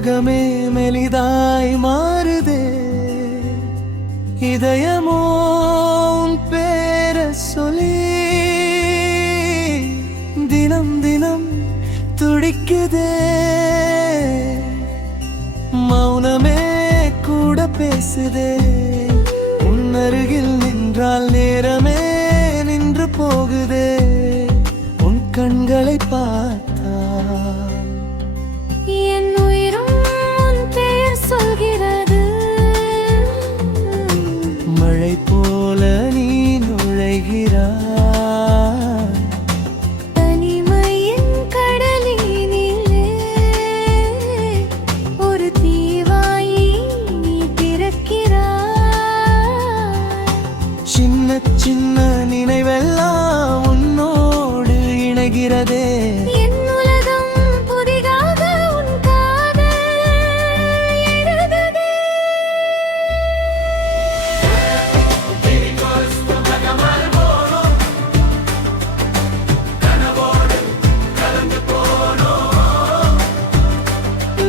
உலகமே மெலிதாய் மாறுதே இதயமோ உன் பேர சொல்லி தினம் தினம் துடிக்குதே மௌனமே கூட பேசுதே உன் அருகில் நின்றால் நேரமே நின்று போகுதே உன் கண்களை பார்த்தா என் உயிரும் உன் பெயர் சொல்கிறது மழை போல நீ நுழைகிறாய் தனிமையின் கடலினிலே ஒரு தீவாய் நீ பிறக்கிறாய் சின்ன சின்ன நினைவெல்லாம் உன்னோடு இணைகிறதே என் உலகம் புதிதாக உன் காதல் எழுதுதே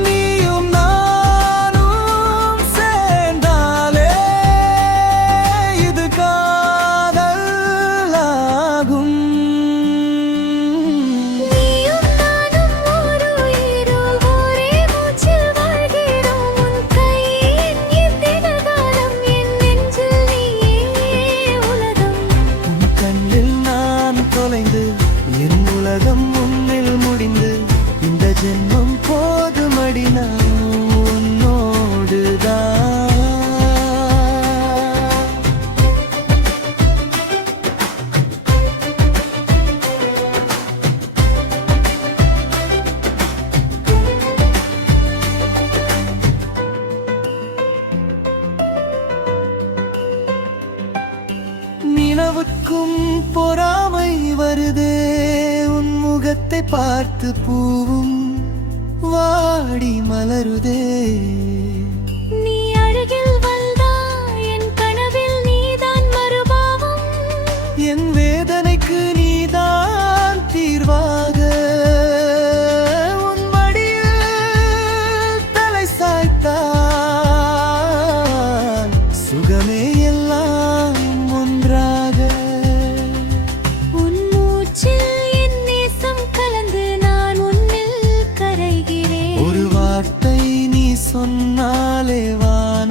நீயும் நானும் சேர்ந்தாலே இது காதல் ஆகும் நீயும் நானும் ஒரு உயிரோடு ஒரே மூச்சில் வாழ்கிறோம் உன் கையின் எதிர்காலம் என் நெஞ்சில் நீயே உலகம் உன் கண்ணில் நான் தொலைந்து என் உலகம் உன்னில் முடிந்து இந்த ஜென்மம் போதுமடி நான் உன்னோடுதான் நிலவுக்கும் பொறாமை வருதே உன் முகத்தை பார்த்து பூவும் வாடி மலருதே நீ அருகில் வந்தாய் என் கனவில் நீதான் மறுபாவம் என் வேதனைக்கு நீதான் தீர்வாக உன் மடியில் தலை சாய்த்தால் சுகமே எல்லாம் ஒன்றாக உன் மூச்சில் என் நேசம் கலந்து நான் உன்னில் கரைகிறேன் ஒரு வார்த்தை நீ சொன்னாலே வான